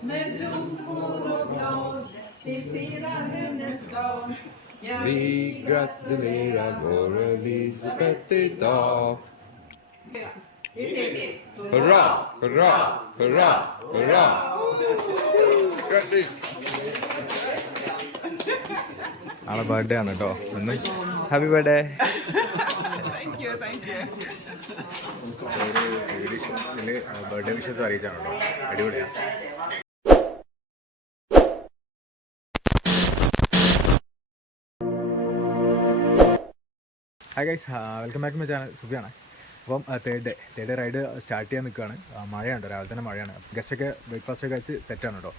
med blommor och blad. Vi firar hennes dag. Ja, Vi gratulerar vår Elisabeth idag. Hurra, hurra, hurra, hurra! Grattis! നാളെ birthday ആണ് കേട്ടോ ഒന്ന് happy birthday birthday wishes അറിയിച്ചാണ് കേട്ടോ അടിപൊളിയാണ് hi guys welcome back my channel സുഖിയാണ് അപ്പം third day third day ride start ചെയ്യാൻ നിൽക്കുകയാണ്. മഴയുണ്ട് രാവിലെ തന്നെ മഴയാണ്. ഗസ്റ്റൊക്കെ ബ്രേക്ക്ഫാസ്റ്റ് ഒക്കെ കഴിച്ച് സെറ്റാണ് കേട്ടോ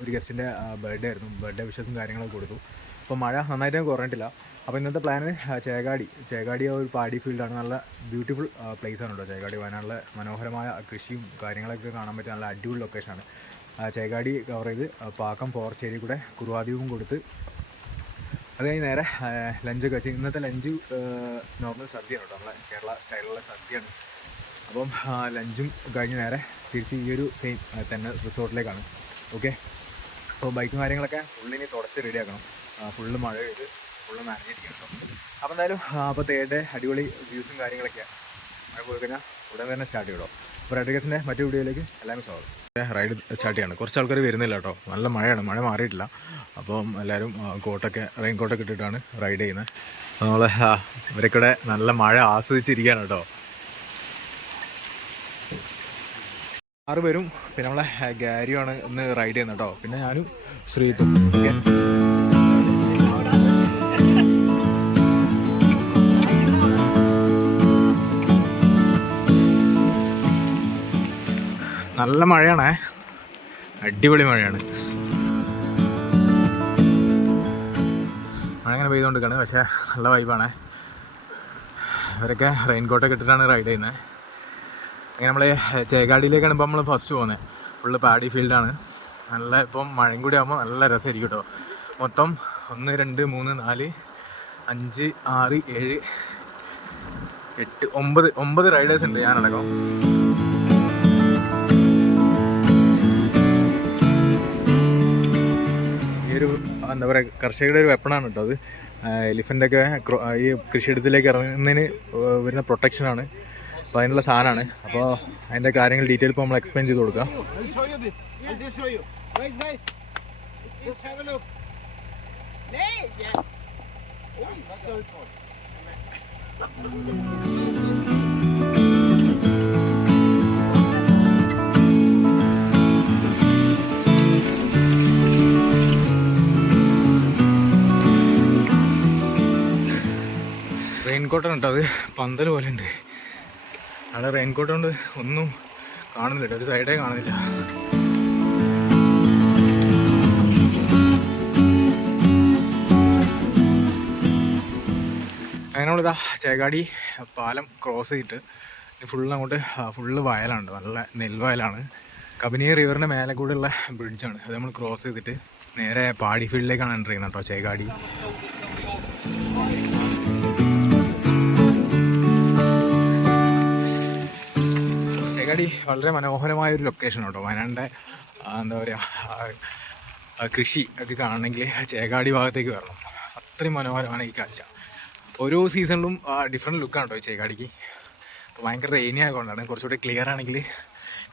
ഒരു ഗസ്റ്റിന്റെ ബർത്ത്ഡേ ആയിരുന്നു. ബർത്ത്ഡേ വിഷസും കാര്യങ്ങളൊക്കെ കൊടുത്തു. അപ്പോൾ മഴ നന്നായിട്ട് കുറഞ്ഞിട്ടില്ല. അപ്പോൾ ഇന്നത്തെ പ്ലാന് ചേകാടി ചേകാടി ആ ഒരു പാടി ഫീൽഡാണ് നല്ല ബ്യൂട്ടിഫുൾ പ്ലേസ് ആണ് കേട്ടോ ചേകാടി വയനാട്ടിലെ മനോഹരമായ കൃഷിയും കാര്യങ്ങളൊക്കെ കാണാൻ പറ്റിയ നല്ല അടിപൊളി ലൊക്കേഷനാണ് ചേകാടി കവർ ചെയ്ത് പാക്കം ഫോറസ്റ്റ് ഏരിയ കൂടെ കുറുവാദ്വീപും കൊടുത്ത് അത് കഴിഞ്ഞ് നേരെ ലഞ്ചൊക്കെ വെച്ച്. ഇന്നത്തെ ലഞ്ച് നോർമൽ സദ്യയാണ് കേട്ടോ. നമ്മളെ കേരള സ്റ്റൈലുള്ള സദ്യയാണ്. അപ്പം ലഞ്ചും കഴിഞ്ഞ് നേരെ തിരിച്ച് ഈ ഒരു സെയിം തന്നെ റിസോർട്ടിലേക്കാണ്. ഓക്കെ? അപ്പോൾ ബൈക്കും കാര്യങ്ങളൊക്കെ ഫുള്ളിനി തുടച്ച് റെഡിയാക്കണം ഫുള്ള് മഴ പെയ്ത് ഫുള്ള് നനഞ്ഞിരിക്കണം അപ്പോൾ എന്തായാലും അപ്പോൾ തേടെ അടിപൊളി വ്യൂസും കാര്യങ്ങളൊക്കെയാണ് മഴ പോയി കഴിഞ്ഞാൽ ഉടൻ തന്നെ സ്റ്റാർട്ട് ചെയ്തോ അപ്പോൾ റൈഡ് ഗസിന്റെ മറ്റു വീഡിയോയിലേക്ക് എല്ലാവരും സ്വാഗതം. റൈഡ് സ്റ്റാർട്ട് ചെയ്യാണ്. കുറച്ച് ആൾക്കാർ വരുന്നില്ല കേട്ടോ. നല്ല മഴയാണ്. മഴ മാറിയിട്ടില്ല. അപ്പം എല്ലാവരും കോട്ടൊക്കെ റെയിൻ കോട്ടൊക്കെ ഇട്ടിട്ടാണ് റൈഡ് ചെയ്യുന്നത്. നമ്മൾ ഇവരൊക്കെ നല്ല മഴ ആസ്വദിച്ചിരിക്കുകയാണ് കേട്ടോ. ആറ് പേരും പിന്നെ നമ്മളെ ഗാരിയാണ് ഇന്ന് റൈഡ് ചെയ്യുന്നത് കേട്ടോ. പിന്നെ ഞാനും ശ്രീത്തും നല്ല മഴയാണ്. അടിപൊളി മഴയാണ്. മഴ അങ്ങനെ പെയ്തുകൊണ്ടിരിക്കുകയാണ് പക്ഷേ നല്ല വൈബാണ്. ഇവരൊക്കെ റെയിൻകോട്ടൊക്കെ ഇട്ടിട്ടാണ് റൈഡ് ചെയ്യുന്നത് അങ്ങനെ നമ്മൾ ചേകാടിയിലേക്കാണ് ഇപ്പോൾ നമ്മൾ ഫസ്റ്റ് പോകുന്നത് ഫുള്ള് പാടി ഫീൽഡാണ് നല്ല ഇപ്പം മഴയും കൂടി ആകുമ്പോൾ നല്ല രസമായിരിക്കും കേട്ടോ. മൊത്തം ഒന്ന് രണ്ട് മൂന്ന് നാല് അഞ്ച് ആറ് ഏഴ് എട്ട് ഒമ്പത് ഒമ്പത് റൈഡേഴ്സ് ഉണ്ട് ഞാനടക്കം. ഒരു എന്താ പറയുക കർഷകരുടെ ഒരു വെപ്പണാണ് കേട്ടോ അത്. എലിഫന്റൊക്കെ ഈ കൃഷിയിടത്തിലേക്ക് ഇറങ്ങുന്നതിന് വരുന്ന പ്രൊട്ടക്ഷനാണ് അപ്പോൾ അതിനുള്ള സാധനമാണ്. അപ്പോൾ അതിന്റെ കാര്യങ്ങൾ ഡീറ്റെയിൽ ഇപ്പോൾ നമ്മൾ എക്സ്പ്ലെയിൻ ചെയ്ത് കൊടുക്കാം. Thank you റെയിൻ കോട്ടാണ് കേട്ടോ. അത് പന്തൽ പോലെ ഉണ്ട് അവിടെ റെയിൻ കോട്ട് കൊണ്ട് ഒന്നും കാണുന്നില്ല. ഒരു സൈഡേ കാണുന്നില്ല. അങ്ങനെ നമ്മളിതാ ചേകാടി പാലം ക്രോസ് ചെയ്തിട്ട് ഫുള്ള് അങ്ങോട്ട് ഫുള്ള് വയലാണ്. നല്ല നെൽവയലാണ് കബനി റിവറിന്റെ മേലെ കൂടെയുള്ള ബ്രിഡ്ജാണ് അത് നമ്മൾ ക്രോസ് ചെയ്തിട്ട് നേരെ പാടി ഫീൽഡിലേക്കാണ് എന്റർ ചെയ്യുന്നത് കേട്ടോ ചേകാടി. ചേകാടി വളരെ മനോഹരമായ ഒരു ലൊക്കേഷൻ കേട്ടോ വയനാടിന്റെ എന്താ പറയുക കൃഷി ഒക്കെ കാണണമെങ്കിൽ ചേകാടി ഭാഗത്തേക്ക് വരണം. അത്രയും മനോഹരമാണ് ഈ കാഴ്ച. ഓരോ സീസണിലും ഡിഫറെന്റ് ലുക്കാണ് കേട്ടോ ഈ ചേകാടിക്ക്? അപ്പോൾ ഭയങ്കര റെയിനി ആയതുകൊണ്ടാണ്. കുറച്ചുകൂടി ക്ലിയർ ആണെങ്കിൽ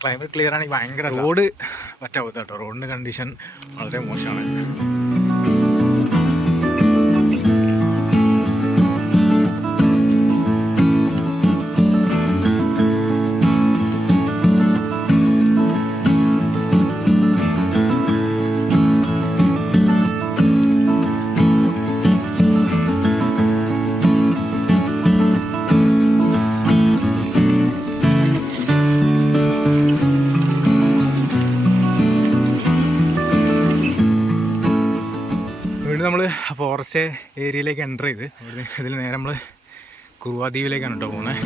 ക്ലൈമറ്റ് ക്ലിയർ ആണെങ്കിൽ ഭയങ്കര റോഡ് പറ്റാവുന്ന കേട്ടോ. റോഡിന്റെ കണ്ടീഷൻ വളരെ മോശമാണ്. നമ്മൾ ഫോറസ്റ്റ് ഏരിയയിലേക്ക് എന്റർ ചെയ്ത് ഇതിൽ നേരെ നമ്മൾ കുറുവാദ്വീപിലേക്കാണ് കേട്ടോ പോകുന്നത്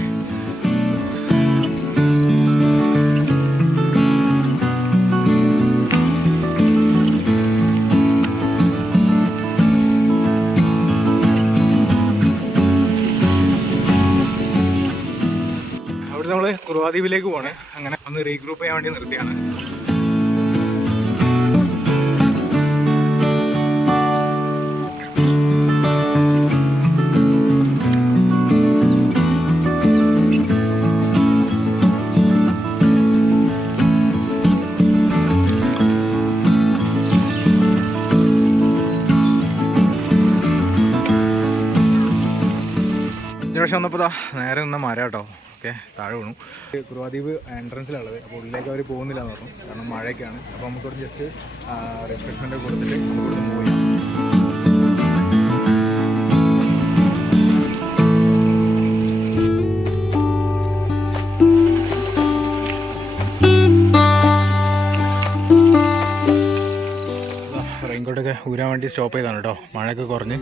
അവിടെ നമ്മൾ കുറുവാദ്വീപിലേക്ക് പോകണേ അങ്ങനെ ഒന്ന് റീഗ്രൂപ്പ് ചെയ്യാൻ വേണ്ടി നിർത്തിയാണ്. പ്രാവശ്യം വന്നപ്പോൾ നേരെ നിന്ന മരം കേട്ടോ. ഓക്കെ താഴെ വീണു. കുറുവാദ്വീപ് എൻട്രൻസിലുള്ളത് അപ്പോൾ ഉള്ളിലേക്ക് അവർ പോകുന്നില്ല എന്ന് പറഞ്ഞു. കാരണം മഴയൊക്കെയാണ്. അപ്പോൾ നമുക്കിവിടെ ജസ്റ്റ് റിഫ്രഷ്മെന്റ് കൊടുത്തിട്ട് നമുക്കിവിടെ ചെയ്യാം റെയിൻകോട്ടൊക്കെ ഊരാൻ വേണ്ടി സ്റ്റോപ്പ് ചെയ്താണ് കേട്ടോ. മഴയൊക്കെ കുറഞ്ഞ്.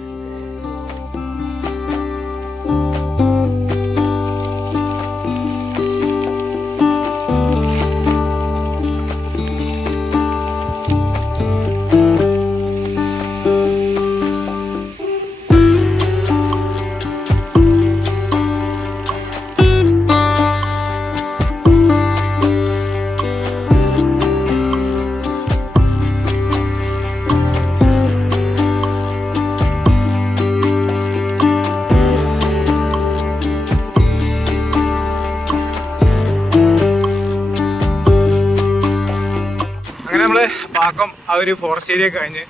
പാക്കം ആ ഒരു ഫോറസ്റ്റ് ഏരിയ കഴിഞ്ഞ്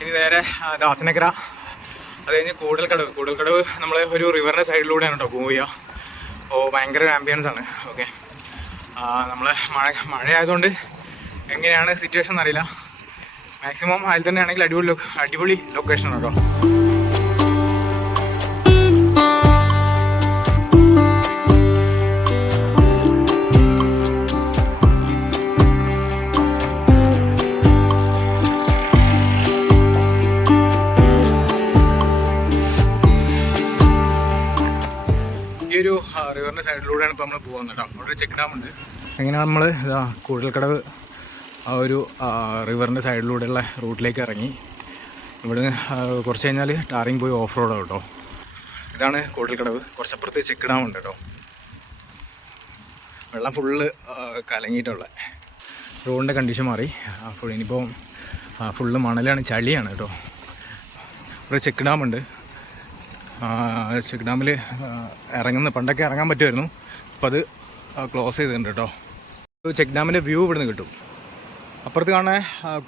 ഇനി നേരെ ദാസനഗ്ര അത് കഴിഞ്ഞ് കൂടൽക്കടവ്. കൂടൽക്കടവ് നമ്മൾ ഒരു റിവറിന്റെ സൈഡിലൂടെയാണ് കേട്ടോ ചെയ്യുക ഓ ഭയങ്കര ആംബിയൻസ് ആണ്. ഓക്കെ നമ്മൾ മഴ മഴയായതുകൊണ്ട് എങ്ങനെയാണ് സിറ്റുവേഷൻ എന്നറിയില്ല മാക്സിമം അതിൽ തന്നെയാണെങ്കിൽ അടിപൊളി അടിപൊളി ലൊക്കേഷൻ കേട്ടോ റിവറിന്റെ സൈഡിലൂടെയാണ് ഇപ്പോൾ നമ്മൾ പോകുന്നത് കേട്ടോ. അവിടെ ഒരു ചെക്ക് ഡാം ഉണ്ട്. അങ്ങനെ നമ്മൾ ഇതാ കൂടൽക്കടവ് ആ ഒരു റിവറിന്റെ സൈഡിലൂടെയുള്ള റൂട്ടിലേക്ക് ഇറങ്ങി. ഇവിടെ കുറച്ച് കഴിഞ്ഞാൽ ടാറിങ് പോയി ഓഫ് റോഡാണ് കേട്ടോ. ഇതാണ് കൂടൽക്കടവ് കുറച്ചപ്പുറത്ത് ചെക്ക് ഡാം ഉണ്ട് കേട്ടോ. വെള്ളം ഫുള്ള് കലങ്ങിയിട്ടുള്ള. റോഡിന്റെ കണ്ടീഷൻ മാറി. ഫുൾ ഇനിയിപ്പോൾ ഫുള്ള് മണലാണ് ചളിയാണ് കേട്ടോ. ഇവിടെ ചെക്ക് ഡാം ഉണ്ട്. ചെക്ക് ഡാമിൽ ഇറങ്ങുന്ന പണ്ടൊക്കെ ഇറങ്ങാൻ പറ്റുമായിരുന്നു. അപ്പോൾ അത് ക്ലോസ് ചെയ്തിട്ടുണ്ട് കേട്ടോ ചെക്ക് ഡാമിന്റെ വ്യൂ ഇവിടുന്ന് കിട്ടും. അപ്പുറത്ത് കാണുന്ന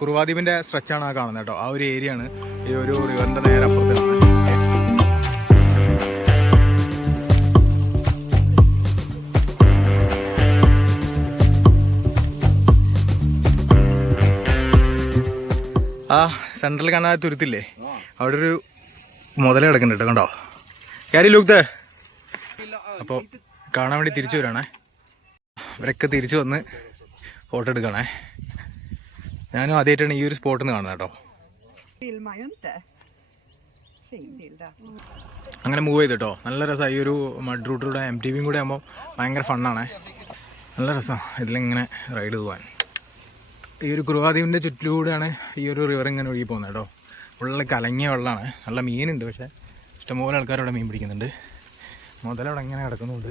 കുറുവാദ്വീപിന്റെ സ്ട്രെച്ചാണ് ആ കാണുന്നത് കേട്ടോ ആ ഒരു ഏരിയ ആണ്. ഈ ഒരു റിവറിന്റെ നേരെ അപ്പുറത്ത് ആ സെൻട്രൽ കാണാൻ തുരുത്തില്ലേ? അവിടെ ഒരു മുതല കിടക്കുന്നുണ്ട് കണ്ടോ? കാരി ലൂക്തേ അപ്പോൾ കാണാൻ വേണ്ടി തിരിച്ചു വരാണേ. ഇവരൊക്കെ തിരിച്ചു വന്ന് ഫോട്ടോ എടുക്കണേ. ഞാനും ആദ്യമായിട്ടാണ് ഈ ഒരു സ്പോട്ടിൽ നിന്ന് കാണുന്നത് കേട്ടോ. അങ്ങനെ മൂവ് ചെയ്ത് കേട്ടോ. നല്ല രസമാണ് ഈ ഒരു മഡ് റൂട്ടിലൂടെ എം ടി വിയും കൂടെ ആകുമ്പോൾ ഭയങ്കര ഫണ്ണാണേ നല്ല രസമാണ് ഇതിലിങ്ങനെ റൈഡ് പോകാൻ ഈ ഒരു കുറുവാദ്വീപിന്റെ ചുറ്റിലൂടെയാണ് ഈ ഒരു റിവർ ഇങ്ങനെ ഒഴുകി പോകുന്നത് കേട്ടോ. ഉള്ള കലങ്ങിയ വെള്ളമാണ്. നല്ല മീനുണ്ട് പക്ഷേ ഇഷ്ടംപോലെ ആൾക്കാർ ഇവിടെ മീൻ പിടിക്കുന്നുണ്ട്. മുതലവിടെ ഇങ്ങനെ കിടക്കുന്നുണ്ട്.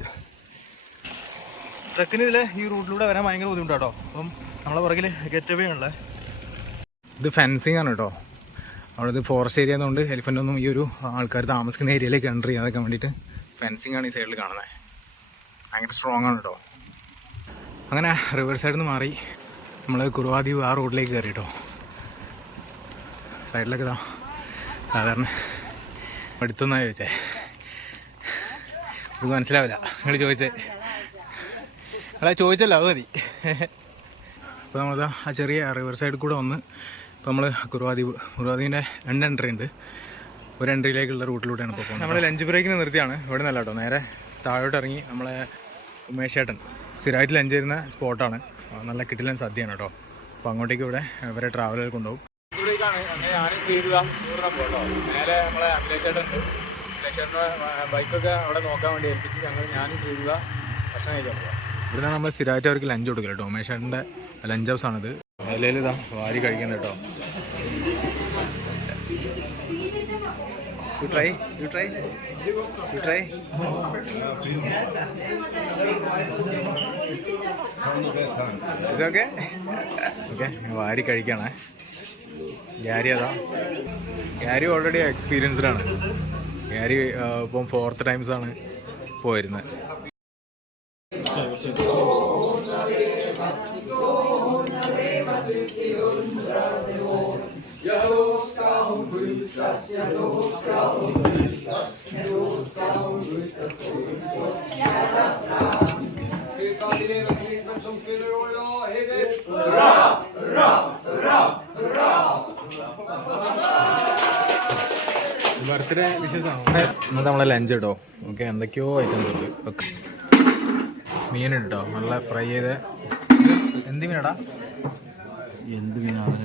ട്രക്കിന് ഇതിൽ ഈ റൂട്ടിലൂടെ വരാൻ ഭയങ്കര ബുദ്ധിമുട്ടാട്ടോ. അപ്പം നമ്മളെ പുറകിൽ ഗെറ്റ് അവേ ഉള്ളത് ഇത് ഫെൻസിങ് ആണ് കേട്ടോ അവിടെ ഇത് ഫോറസ്റ്റ് ഏരിയ ആയതുകൊണ്ട് എലിഫന്റ് ഒന്നും ഈ ഒരു ആൾക്കാർ താമസിക്കുന്ന ഏരിയയിലേക്ക് എന്റർ ചെയ്യാതൊക്കെ വേണ്ടിയിട്ട് ഫെൻസിങ് ആണ് ഈ സൈഡിൽ കാണുന്നത് ഭയങ്കര സ്ട്രോങ് ആണ് കേട്ടോ അങ്ങനെ റിവേഴ്സ് സൈഡിൽ നിന്ന് മാറി നമ്മൾ കുറുവാദ്വീപ് ആ റോഡിലേക്ക് കയറി കേട്ടോ സൈഡിലൊക്കെ ഇതാ. സാധാരണ അടുത്തൊന്നാണ് ചോദിച്ചേ. നമുക്ക് മനസ്സിലാവില്ല. നിങ്ങൾ ചോദിച്ചേ. അല്ല ചോദിച്ചല്ലോ അത് മതി. അപ്പോൾ നമ്മളിതാ ആ ചെറിയ റിവർ സൈഡിൽ കൂടെ വന്ന് ഇപ്പോൾ നമ്മൾ കുറുവാദ്വീപ് കുറുവാദ്വീപിന്റെ രണ്ട് എൻട്രി ഉണ്ട്. ഒരു എൻട്രിയിലേക്കുള്ള റൂട്ടിലൂടെയാണ് ഇപ്പോൾ പോകുന്നത്. നമ്മൾ ലഞ്ച് ബ്രേക്കിന് നിർത്തിയാണ്. ഇവിടെ നല്ല കേട്ടോ. നേരെ താഴോട്ട് ഇറങ്ങി നമ്മളെ ഉമേഷേട്ടൻ. സ്ഥിരമായിട്ട് ലഞ്ച് ചെയ്യുന്ന സ്പോട്ടാണ് നല്ല കിട്ടില്ല സദ്യയാണ് കേട്ടോ. അപ്പോൾ അങ്ങോട്ടേക്ക് ഇവിടെ ഇവരെ ട്രാവലർ കൊണ്ടുപോകും. ഇവിടേക്കാണ് അങ്ങനെ ഞാനും ചെയ്തു ചോറിനാൻ പോട്ടോ നേരെ നമ്മളെ അഖിലേഷേട്ടുണ്ട് അഖിലേഷേട്ടന്റെ ബൈക്കൊക്കെ അവിടെ നോക്കാൻ വേണ്ടി ഏൽപ്പിച്ച് ഞങ്ങൾ ഞാനും ചെയ്തു ഭക്ഷണം കഴിക്കാൻ പോകാം ഇവിടെ നമ്മൾ സ്ഥിരമായിട്ട് അവർക്ക് ലഞ്ച് കൊടുക്കില്ല കേട്ടോ ഉമേഷേട്ടന്റെ ലഞ്ച് ഹൗസ് ആണിത്. ഇതാ വാരി കഴിക്കുന്നത് കേട്ടോ ഇതൊക്കെ? ഓക്കെ വാരി കഴിക്കണേ. ഗ്യാരി അതാ. ഗ്യാരി ഓൾറെഡി എക്സ്പീരിയൻസ്ഡ് ആണ്. ഗ്യാരി ഇപ്പം ഫോർത്ത് ടൈംസ് ആണ് പോയിരുന്നത് Fyrfaldig leva Lisbeth birthday wishes ഇന്നത്തെ നമ്മളെ ലഞ്ച് കേട്ടോ ഓക്കെ എന്തൊക്കെയോ ഐറ്റംസ് ഉണ്ട്. ഓക്കെ മീൻ കേട്ടോ നല്ല ഫ്രൈ ചെയ്ത്. എന്ത് മീനാടാ? എന്ത് മീനാണ്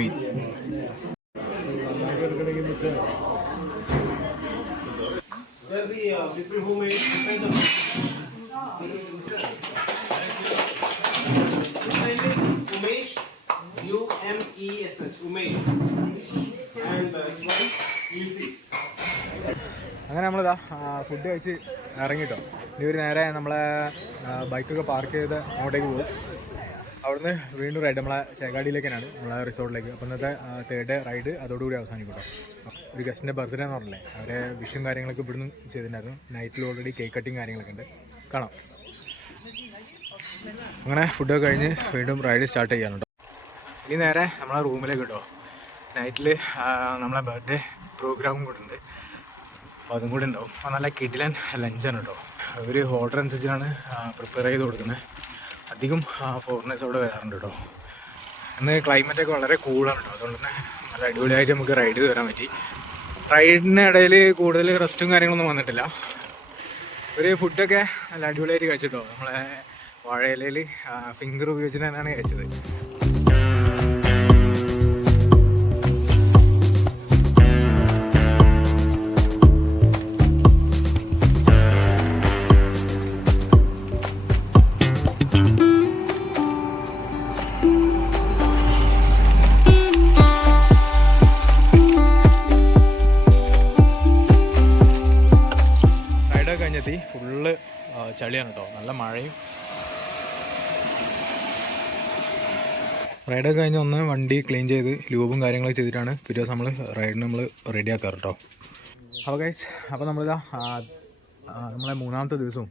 മീൻ. people who made Uh. അങ്ങനെ നമ്മളിതാ ഫുഡ് കഴിച്ച് ഇറങ്ങിട്ടോ. ഇനി ഒരു നേരെ നമ്മളെ ബൈക്കൊക്കെ പാർക്ക് ചെയ്ത് അങ്ങോട്ടേക്ക് പോകും. അവിടുന്ന് വീണ്ടും റൈഡ് നമ്മളെ ചേക്കാടിയിലേക്ക് തന്നെയാണ് നമ്മളെ റിസോർട്ടിലേക്ക് അപ്പോൾ ഇന്നത്തെ തേർഡ് ഡേ റൈഡ് അതോടുകൂടി അവസാനിക്കട്ടോ. കേട്ടോ ഒരു ഗസ്റ്റിന്റെ ബർത്ത്ഡേ എന്ന് പറഞ്ഞില്ലേ അവരെ വിഷും കാര്യങ്ങളൊക്കെ ഇവിടുന്ന് ചെയ്തിട്ടുണ്ടായിരുന്നു. നൈറ്റിൽ ഓൾറെഡി കേക്ക് കട്ടിങ് കാര്യങ്ങളൊക്കെ ഉണ്ട്. കാണാം. അങ്ങനെ ഫുഡൊക്കെ കഴിഞ്ഞ് വീണ്ടും റൈഡ് സ്റ്റാർട്ട് ചെയ്യാൻ കേട്ടോ ഇനി നേരെ നമ്മളെ റൂമിലേക്ക് കേട്ടോ നൈറ്റിൽ നമ്മളെ ബർത്ത്ഡേ പ്രോഗ്രാമും കൂടെ ഉണ്ട്. അപ്പോൾ അതും കൂടെ ഉണ്ടാവും. അപ്പോൾ നല്ല കിഡിലൻ ലഞ്ചാണ് കേട്ടോ അവർ ഓർഡർ അനുസരിച്ചാണ് പ്രിപ്പയർ ചെയ്ത് കൊടുക്കുന്നത് അധികം ഫോറിനേഴ്സ് അവിടെ വരാറുണ്ട് കേട്ടോ ഇന്ന് ക്ലൈമറ്റൊക്കെ വളരെ കൂളാണ് കേട്ടോ അതുകൊണ്ട് തന്നെ നല്ല അടിപൊളിയായിട്ട് നമുക്ക് റൈഡ് ചെയ്ത് വരാൻ പറ്റി. റൈഡിനിടയിൽ കൂടുതൽ റെസ്റ്റും കാര്യങ്ങളൊന്നും വന്നിട്ടില്ല. ഒരു ഫുഡൊക്കെ നല്ല അടിപൊളിയായിട്ട് കഴിച്ചിട്ടോ. നമ്മളെ വാഴയിലയിൽ ഫിംഗർ ഉപയോഗിച്ചിട്ട് തന്നെയാണ് കഴിച്ചത്. കഴിഞ്ഞെത്തി ഫുള്ള് ചളിയാണ് കേട്ടോ നല്ല മഴയും. റൈഡൊക്കെ കഴിഞ്ഞ് ഒന്ന് വണ്ടി ക്ലീൻ ചെയ്ത് ലൂബും കാര്യങ്ങളും ചെയ്തിട്ടാണ്. പിറ്റേ ദിവസം നമ്മൾ റൈഡിന് നമ്മൾ റെഡി ആക്കാറ് കേട്ടോ അപ്പോൾ ഗൈസ് അപ്പോൾ നമ്മളിതാ നമ്മളെ മൂന്നാമത്തെ ദിവസവും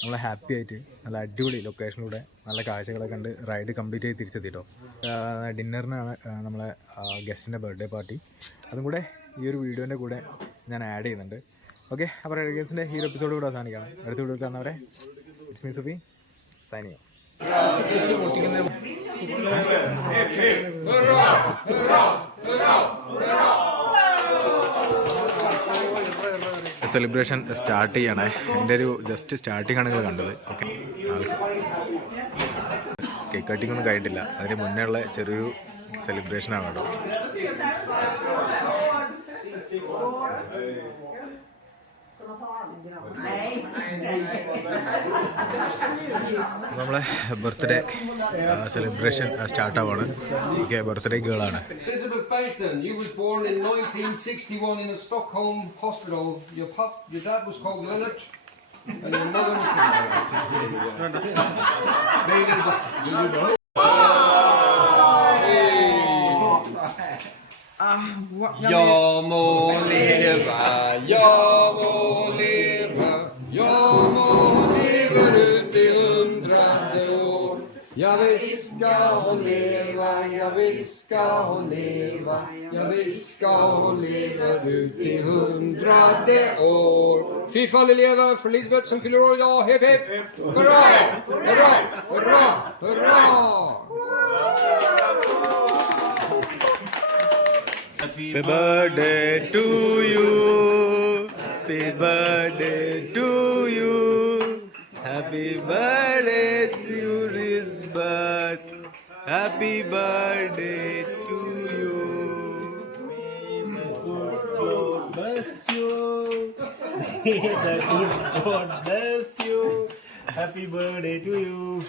നമ്മൾ ഹാപ്പി ആയിട്ട് നല്ല അടിപൊളി ലൊക്കേഷനിലൂടെ നല്ല കാഴ്ചകളൊക്കെ കണ്ട് റൈഡ് കംപ്ലീറ്റ് ചെയ്ത് തിരിച്ചെത്തി കേട്ടോ ഡിന്നറിനാണ് നമ്മളെ ഗസ്റ്റിന്റെ ബർത്ത്ഡേ പാർട്ടി അതും കൂടെ ഈ ഒരു വീഡിയോന്റെ കൂടെ ഞാൻ ആഡ് ചെയ്യുന്നുണ്ട്. ഓക്കെ അപ്പോൾ റൈഡ് ഗേൾസിന്റെ ഈ ഒരു എപ്പിസോഡ് കൂടെ അവസാനിക്കാം അടുത്ത വീഡിയോ കാണുന്നവരെ it's me Sufi Saini celebration start ചെയ്യണേ. എന്റെ ഒരു ജസ്റ്റ് സ്റ്റാർട്ടിംഗ് ആണ് നിങ്ങൾ കണ്ടത്. ഓക്കെ കേക്ക് കട്ടിംഗ് ഒന്നും കഴിഞ്ഞിട്ടില്ല. അതിന് മുന്നേ ഉള്ള ചെറിയൊരു സെലിബ്രേഷൻ ആണ് കേട്ടോ. നമ്മളെ birthday celebration start ആവാണ് okay birthday ഗേളാണ് Elizabeth Bateson, you was born in 1961 in a Stockholm hospital. Your pop, your dad was called Leonard, and your mother was Called Baby, Jag må leva, jag må leva, jag må leva ut i hundrade år. Ja, visst ska hon leva, ja, visst ska hon leva, ja, visst ska hon leva ut i hundrade år. Fy faller leva för Lisbeth som fyller år idag. Hipp hipp! Hurra! Hurra! Hurra! Hurra! Happy birthday to you. Happy birthday to you. Happy birthday to you, Lisbeth. Happy birthday to you. bless you. May the good God bless you. Happy birthday to you.